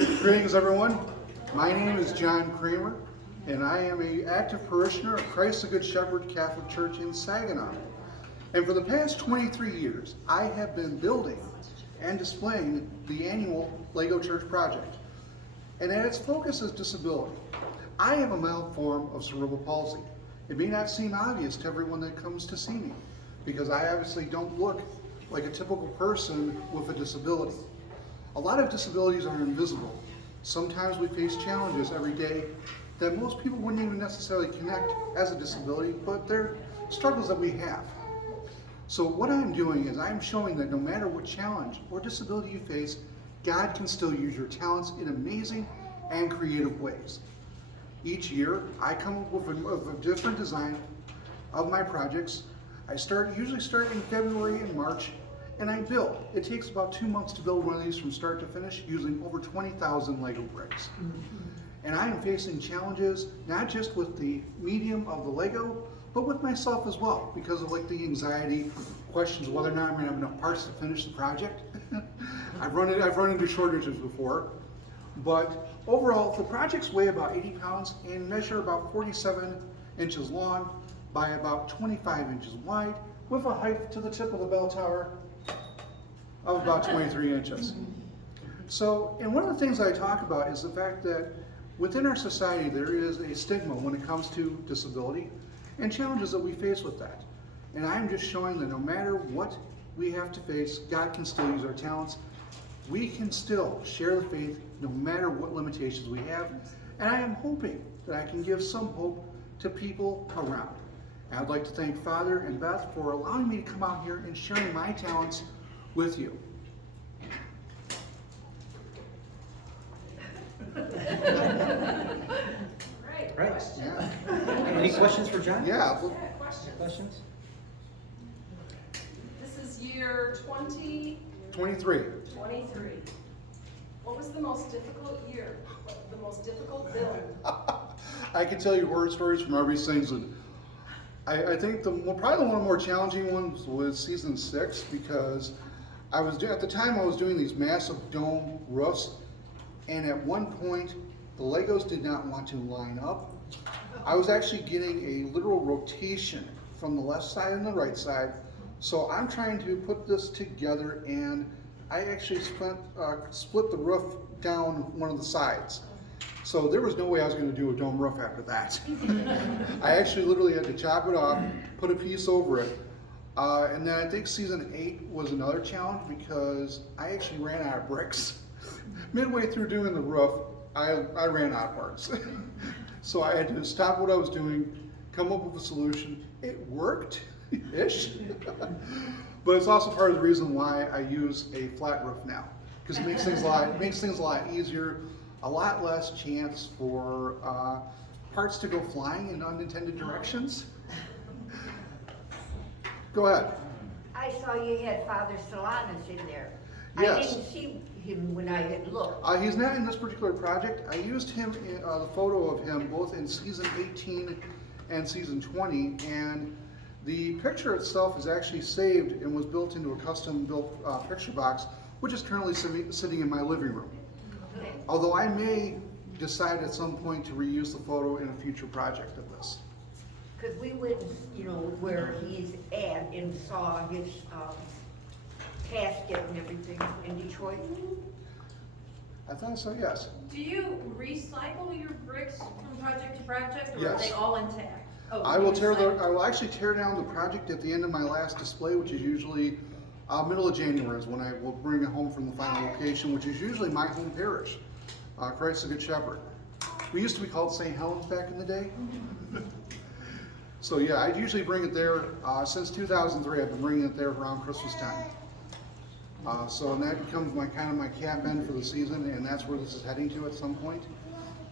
Greetings, everyone. My name is John Kraemer, and I am an active parishioner of Christ the Good Shepherd Catholic Church in Saginaw. And for the past 23 years, I have been building and displaying the annual Lego Church project. And at its focus is disability. I have a mild form of cerebral palsy. It may not seem obvious to everyone that comes to see me, because I obviously don't look like a typical person with a disability. A lot of disabilities are invisible. Sometimes we face challenges every day that most people wouldn't even necessarily connect as a disability, but they're struggles that we have. So what I'm doing is I'm showing that no matter what challenge or disability you face, God can still use your talents in amazing and creative ways. Each year, I come up with a different design of my projects. I usually start in February and March, and I build. It takes about 2 months to build one of these from start to finish, using over 20,000 Lego bricks. And I am facing challenges, not just with the medium of the Lego, but with myself as well, because of like the anxiety, questions whether or not I'm gonna have enough parts to finish the project. I've run into shortages before, but overall, the projects weigh about 80 pounds and measure about 47 inches long by about 25 inches wide, with a height to the tip of the bell tower of about 23 inches. So, and one of the things I talk about is the fact that within our society there is a stigma when it comes to disability and challenges that we face with that. And I'm just showing that no matter what we have to face, God can still use our talents. We can still share the faith no matter what limitations we have. And I am hoping that I can give some hope to people around. And I'd like to thank Father and Beth for allowing me to come out here and sharing my talents with you. Right. Yeah. Any questions for John? Yeah. Questions. This is year 23. 2023. What was the most difficult year? The most difficult build? I can tell you horror stories from every season. I think probably one of the more challenging ones was season 6, because at the time I was doing these massive dome roofs, and at one point the Legos did not want to line up. I was actually getting a literal rotation from the left side and the right side. So I'm trying to put this together, and I actually split the roof down one of the sides. So there was no way I was going to do a dome roof after that. I actually literally had to chop it off, put a piece over it. And then I think season 8 was another challenge, because I actually ran out of bricks. Midway through doing the roof, I ran out of parts. So I had to stop what I was doing, come up with a solution. It worked-ish. But it's also part of the reason why I use a flat roof now, because it makes things a lot easier, a lot less chance for parts to go flying in unintended directions. Go ahead. I saw you had Father Solanus in there. Yes. I didn't see him when I had looked. He's not in this particular project. I used him, the photo of him, both in season 18 and season 20, and the picture itself is actually saved and was built into a custom-built picture box, which is currently sitting in my living room. Okay. Although I may decide at some point to reuse the photo in a future project of this. Because we went, where he's at and saw his casket and everything in Detroit. I thought so, yes. Do you recycle your bricks from project to project, or are Yes. they all intact? Oh, I you will actually tear down the project at the end of my last display, which is usually middle of January is when I will bring it home from the final location, which is usually my home parish, Christ the Good Shepherd. We used to be called St. Helens back in the day. So yeah, I usually bring it there. Since 2003, I've been bringing it there around Christmas time. And that becomes my cap end for the season, and that's where this is heading to at some point.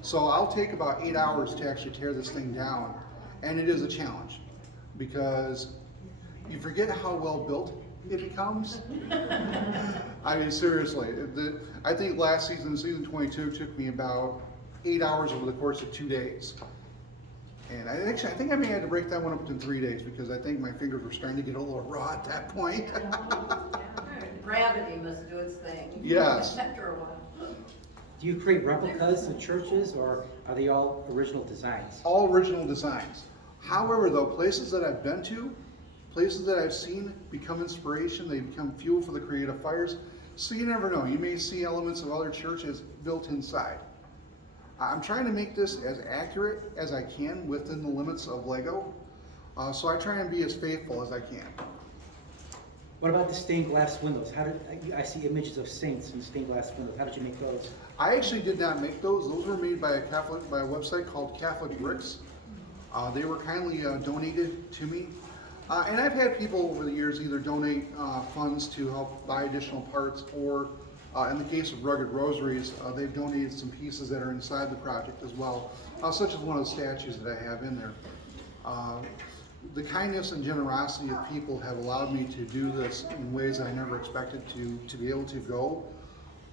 So I'll take about 8 hours to actually tear this thing down, and it is a challenge, because you forget how well built it becomes. I mean, seriously, I think last season 22, took me about 8 hours over the course of 2 days. And I think I may have to break that one up in 3 days, because I think my fingers were starting to get a little raw at that point. Gravity must do its thing. Yes. After a while. Do you create replicas of churches, or are they all original designs? All original designs. However, though, places that I've been to, places that I've seen become inspiration, they become fuel for the creative fires. So you never know, you may see elements of other churches built inside. I'm trying to make this as accurate as I can within the limits of Lego. So I try and be as faithful as I can. What about the stained glass windows? I see images of saints in stained glass windows. How did you make those? I actually did not make those. Those were made by a website called Catholic Bricks. They were kindly donated to me. And I've had people over the years either donate funds to help buy additional parts, or in the case of Rugged Rosaries, they've donated some pieces that are inside the project as well, such as one of the statues that I have in there. The kindness and generosity of people have allowed me to do this in ways I never expected to be able to go.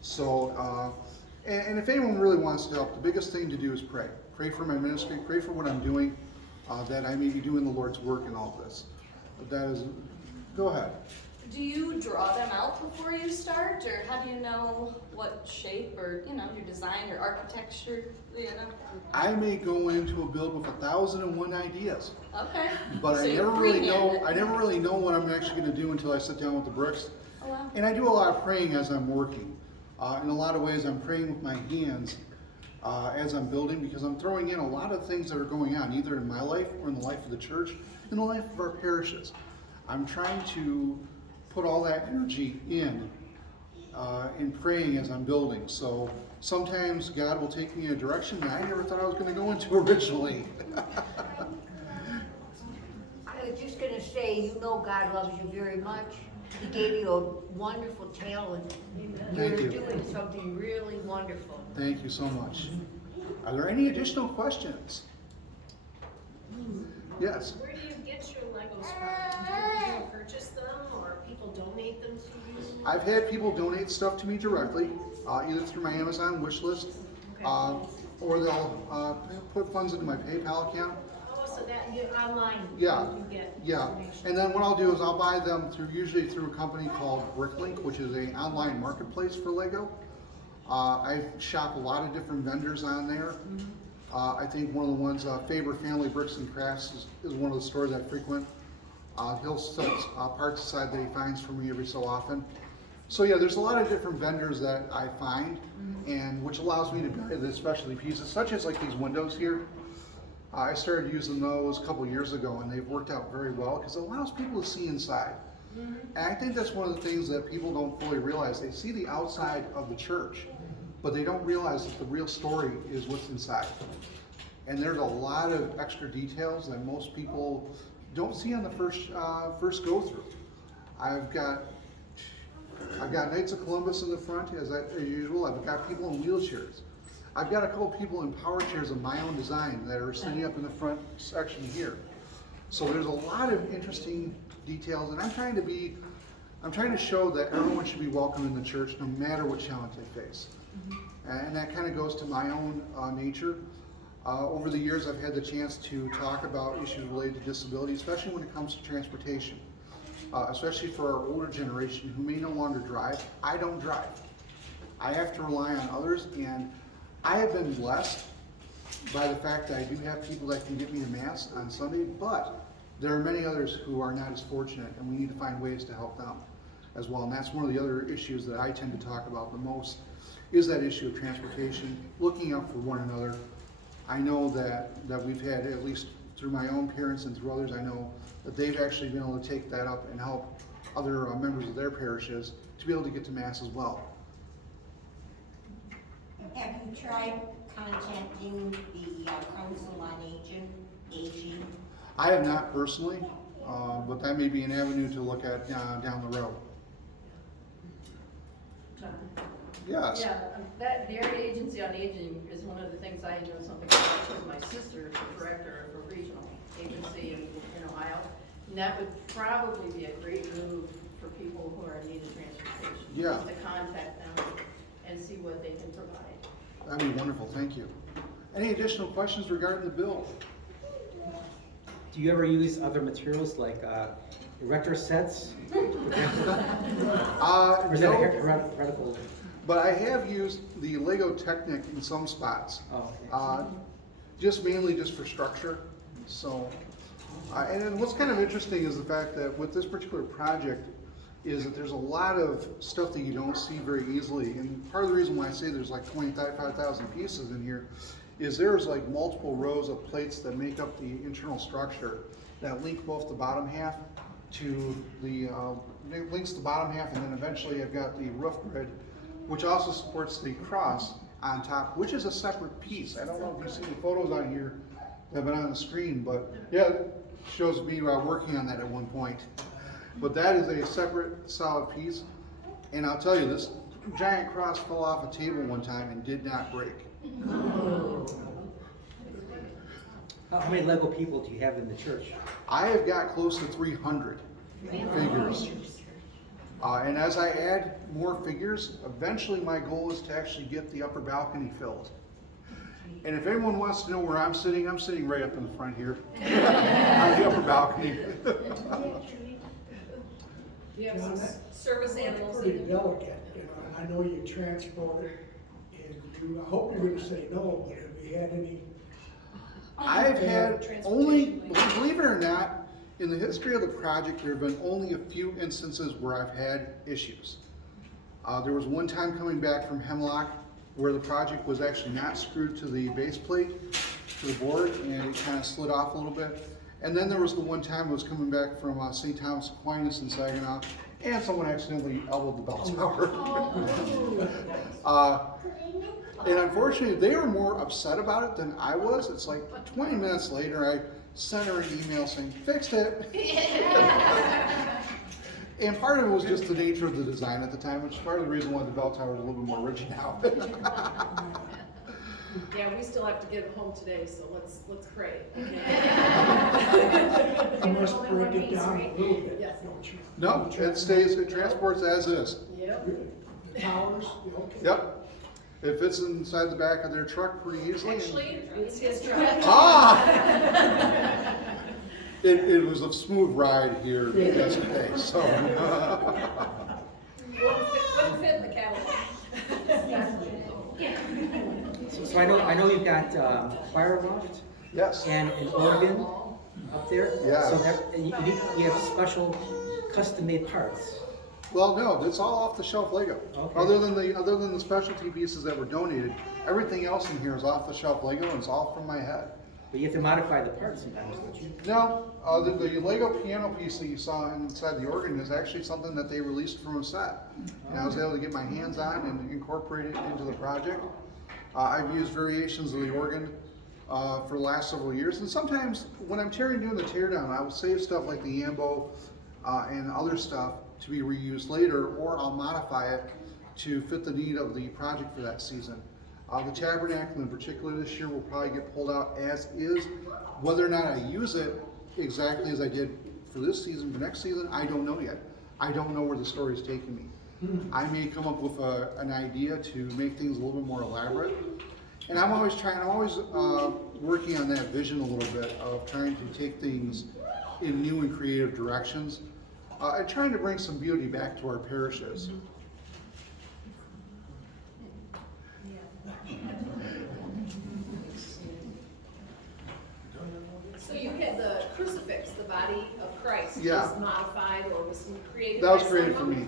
So, and if anyone really wants to help, the biggest thing to do is pray. Pray for my ministry, pray for what I'm doing, that I may be doing the Lord's work in all of this. But that is, go ahead. Do you draw them out before you start, or how do you know what shape, or your design or architecture, I may go into a build with 1,001 ideas, Okay. but So I you're never really know. freehand it. I never really know what I'm actually going to do until I sit down with the bricks. Oh, wow. And I do a lot of praying as I'm working. In a lot of ways, I'm praying with my hands as I'm building, because I'm throwing in a lot of things that are going on, either in my life or in the life of the church, in the life of our parishes. I'm trying to put all that energy in praying as I'm building. So sometimes God will take me in a direction that I never thought I was going to go into originally. I was just gonna say, God loves you very much. He gave you a wonderful talent. You're Thank you. doing something really wonderful. Thank you so much. Are there any additional questions? Yes. Where do you get your Legos from? Do you purchase them, or people donate them to you? I've had people donate stuff to me directly, either through my Amazon wish list, or they'll put funds into my PayPal account. Oh, so that you online, Yeah, you get yeah. information. And then what I'll do is I'll buy them usually through a company called Bricklink, which is an online marketplace for Lego. I shop a lot of different vendors on there. I think one of the ones, Faber Family Bricks and Crafts is one of the stores I frequent. He'll set parts aside that he finds for me every so often. So yeah, there's a lot of different vendors that I find, and which allows me to buy the specialty pieces, such as like these windows here. I started using those a couple years ago, and they've worked out very well because it allows people to see inside. And I think that's one of the things that people don't fully realize. They see the outside of the church, but they don't realize that the real story is what's inside. And there's a lot of extra details that most people don't see on the first go through. I've got Knights of Columbus in the front as usual. I've got people in wheelchairs. I've got a couple people in power chairs of my own design that are sitting up in the front section here. So there's a lot of interesting details, and I'm trying to show that everyone should be welcome in the church no matter what challenge they face. And that kind of goes to my own nature. Over the years, I've had the chance to talk about issues related to disability, especially when it comes to transportation, especially for our older generation who may no longer drive. I don't drive. I have to rely on others, and I have been blessed by the fact that I do have people that can get me to Mass on Sunday, but there are many others who are not as fortunate, and we need to find ways to help them as well. And that's one of the other issues that I tend to talk about the most, is that issue of transportation, looking out for one another. I know that we've had, at least through my own parents and through others, I know that they've actually been able to take that up and help other members of their parishes to be able to get to Mass as well. Have you tried contacting the Council on Aging? I have not personally, but that may be an avenue to look at down the road. John? Yes. Yeah, the Area Agency on Aging is one of the things I know something about, because my sister is the director of a regional agency in Ohio. And that would probably be a great move for people who are in need of transportation. Yeah. Just to contact them and see what they can provide. That'd be wonderful, thank you. Any additional questions regarding the bill? Do you ever use other materials like erector sets? Or is that a No. heretical? But I have used the Lego Technic in some spots. Oh, okay. Just mainly just for structure. So, and then what's kind of interesting is the fact that with this particular project is that there's a lot of stuff that you don't see very easily. And part of the reason why I say there's like 25,000 pieces in here is there's like multiple rows of plates that make up the internal structure that link both the bottom half to the, links the bottom half, and then eventually I've got the roof grid, which also supports the cross on top, which is a separate piece. I don't know if you see the photos on here that have been on the screen, but yeah, it shows me working on that at one point. But that is a separate solid piece. And I'll tell you, this giant cross fell off a table one time and did not break. How many Lego people do you have in the church? I have got close to 300 figures. And as I add more figures, eventually my goal is to actually get the upper balcony filled. And if anyone wants to know where I'm sitting right up in the front here on the upper balcony. You have some service animals Pretty in there. delicate, you know, and I know you transport it, and you, I hope you're gonna say no, but have you had any? I've had only, believe it or not, in the history of the project, there have been only a few instances where I've had issues. There was one time coming back from Hemlock where the project was actually not screwed to the base plate, to the board, and it kind of slid off a little bit. And then there was the one time I was coming back from St. Thomas Aquinas in Saginaw, and someone accidentally elbowed the bell tower. And unfortunately, they were more upset about it than I was. It's like 20 minutes later, I sent her an email saying, fixed it. And part of it was just the nature of the design at the time, which is part of the reason why the bell tower is a little bit more rigid now. Yeah, we still have to get it home today, so let's pray. I must break it down a little bit, Yes. don't you? No, it stays, it transports as is. Yep. Good. The towers, okay. Yep. It fits inside the back of their truck pretty easily. Actually, it's his truck. Ah! It was a smooth ride here yesterday, so. Wouldn't fit in the Cadillac. So I know you've got fire loft Yes. and an organ up there. Yeah. So that, and you have special custom-made parts. Well, no, it's all off the shelf Lego. Okay. Other than the specialty pieces that were donated, everything else in here is off the shelf Lego, and it's all from my head. But you have to modify the parts sometimes, don't you? No, the Lego piano piece that you saw inside the organ is actually something that they released from a set. And I was able to get my hands on and incorporate it into the project. I've used variations of the organ for the last several years. And sometimes when I'm doing the teardown, I will save stuff like the ambo and other stuff to be reused later, or I'll modify it to fit the need of the project for that season. The tabernacle in particular this year will probably get pulled out as is. Whether or not I use it exactly as I did for this season, for next season, I don't know yet. I don't know where the story is taking me. I may come up with an idea to make things a little bit more elaborate. And I'm always working on that vision a little bit of trying to take things in new and creative directions, and trying to bring some beauty back to our parishes. So you had the crucifix, the body of Christ, Yeah. was modified or was created That was by created for someone? me.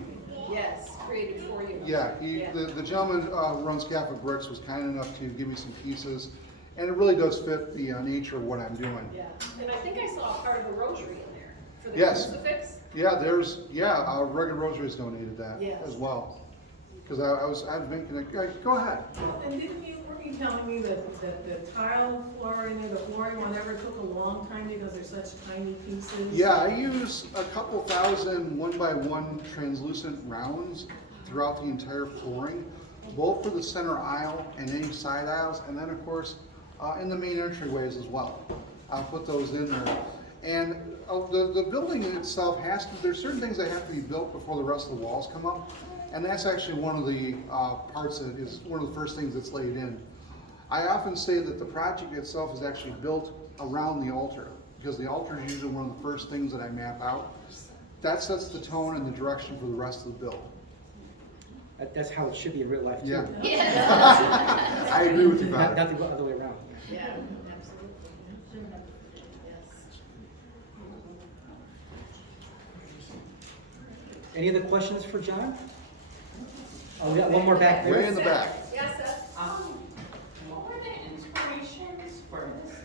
Yes, created for you. Yeah, the gentleman who runs Catholic Bricks was kind enough to give me some pieces, and it really does fit the nature of what I'm doing. Yeah, and I think I saw a part of a rosary in there for the Yes. crucifix. Yeah, Rugged Rosaries donated that Yes. as well. Because I was making it, go ahead. And weren't you telling me that the tile flooring and the flooring, whatever, took a long time because they're such tiny pieces? Yeah, I use a couple thousand 1x1 translucent rounds throughout the entire flooring, both for the center aisle and any side aisles, and then of course in the main entryways as well. I'll put those in there. And the building itself there's certain things that have to be built before the rest of the walls come up. And that's actually one of the parts that is one of the first things that's laid in. I often say that the project itself is actually built around the altar, because the altar is usually one of the first things that I map out. That sets the tone and the direction for the rest of the build. That's how it should be in real life too. Yeah. I agree with you, Not Father. the other way around. Yeah, absolutely. Yes. Any other questions for John? Oh, we got one more back there. Way in the back. Yes, sir. What were the inspirations for this?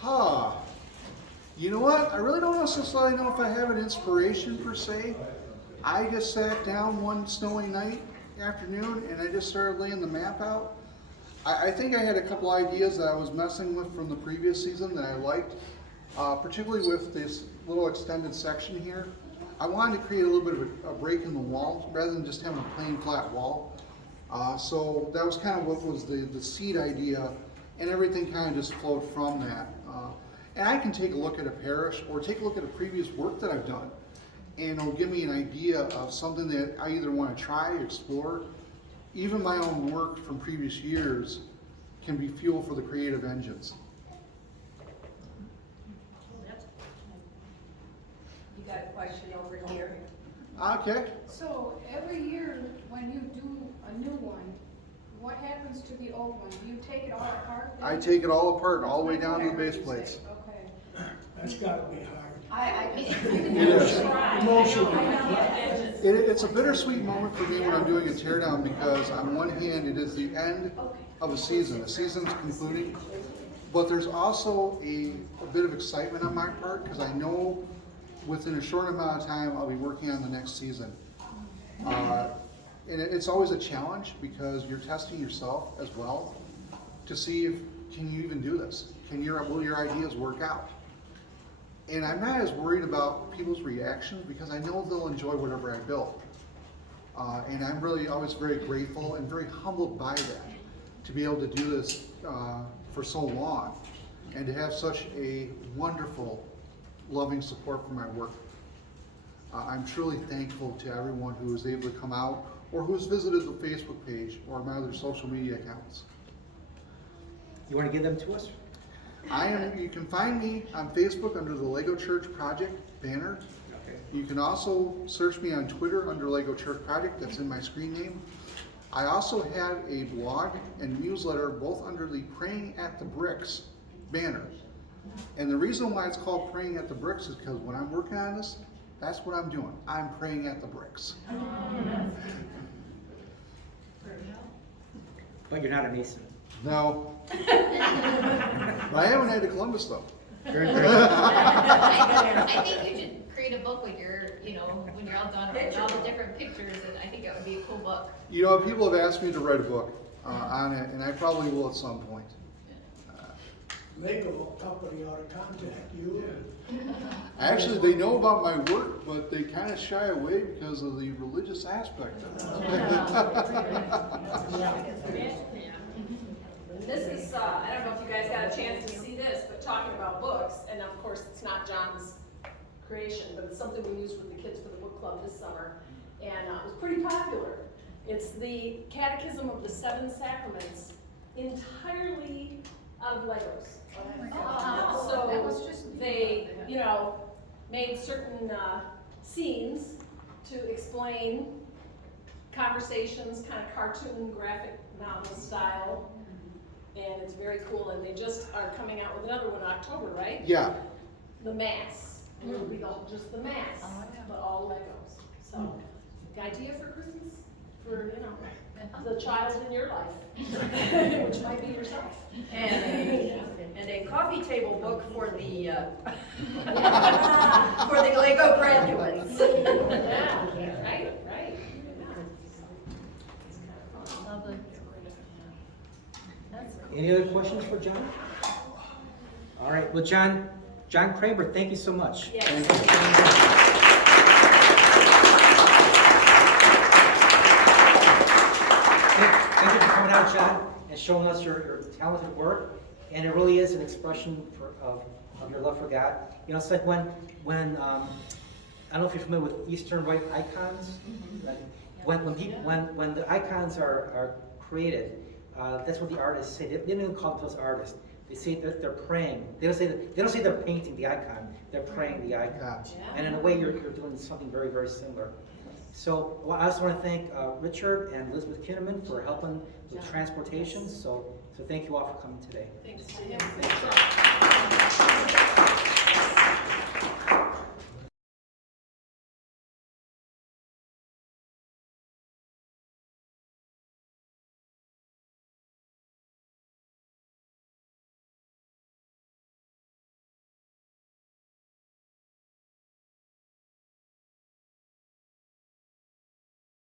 Huh. You know what? I really don't necessarily know if I have an inspiration per se. I just sat down one snowy night afternoon and I just started laying the map out. I think I had a couple ideas that I was messing with from the previous season that I liked, particularly with this little extended section here. I wanted to create a little bit of a break in the wall rather than just having a plain flat wall. So that was kind of what was the seed idea, and everything kind of just flowed from that. And I can take a look at a parish or take a look at a previous work that I've done, and it'll give me an idea of something that I either want to try, explore. Even my own work from previous years can be fuel for the creative engines. You got a question over here? Okay. So every year when you do a new one, what happens to the old one? Do you take it all apart? then? I take it all apart, all the way down to the base You say, plates. Okay. That's gotta be hard. It is. Emotionally. It's a bittersweet moment for me when I'm doing a teardown because on one hand, it is the end of a season. The season's concluding, but there's also a bit of excitement on my part because I know within a short amount of time, I'll be working on the next season. And it's always a challenge because you're testing yourself as well to see if, can you even do this? Will your ideas work out? And I'm not as worried about people's reactions because I know they'll enjoy whatever I build. And I'm really always very grateful and very humbled by that, to be able to do this for so long and to have such a wonderful, loving support for my work. I'm truly thankful to everyone who was able to come out or who's visited the Facebook page or my other social media accounts. You want to give them to us? You can find me on Facebook under the Lego Church Project banner. Okay. You can also search me on Twitter under Lego Church Project, that's in my screen name. I also have a blog and newsletter both under the Praying at the Bricks banner. And the reason why it's called Praying at the Bricks is because when I'm working on this, that's what I'm doing. I'm praying at the bricks. But you're not a Mason. No. But I haven't had to Columbus though. Very great. I think you should create a book with your, when you're all done, with all the different pictures, and I think that would be a cool book. You know, people have asked me to write a book on it, and I probably will at some point. Lego company ought to contact you. Actually, they know about my work, but they kind of shy away because of the religious aspect of it. This is, I don't know if you guys got a chance to see this, but talking about books, and of course, it's not John's creation, but it's something we used with the kids for the book club this summer, and it was pretty popular. It's the Catechism of the Seven Sacraments, entirely out of Legos. So they, made certain scenes to explain conversations, kind of cartoon graphic novel style. And it's very cool, and they just are coming out with another one in October, right? Yeah. The Mass. And it'll be just the Mass, but all Legos. So, the idea for Christmas, for, the child in your life, which might be yourself. And a coffee table book for the, for the Lego graduates. Yeah, right. Lovely. Any other questions for John? All right, well, John Kraemer, thank you so much. Yes. Thank you for coming out, John, and showing us your talented work. And it really is an expression of your love for God. It's like when I don't know if you're familiar with Eastern Rite icons. Like when the icons are created, that's what the artists say. They don't even call themselves artists. They say that they're praying. They don't say they're painting the icon. They're praying the icon. And in a way, you're doing something very, very similar. So well, I also want to thank Richard and Elizabeth Kindermann for helping with transportation. So thank you all for coming today. Thanks.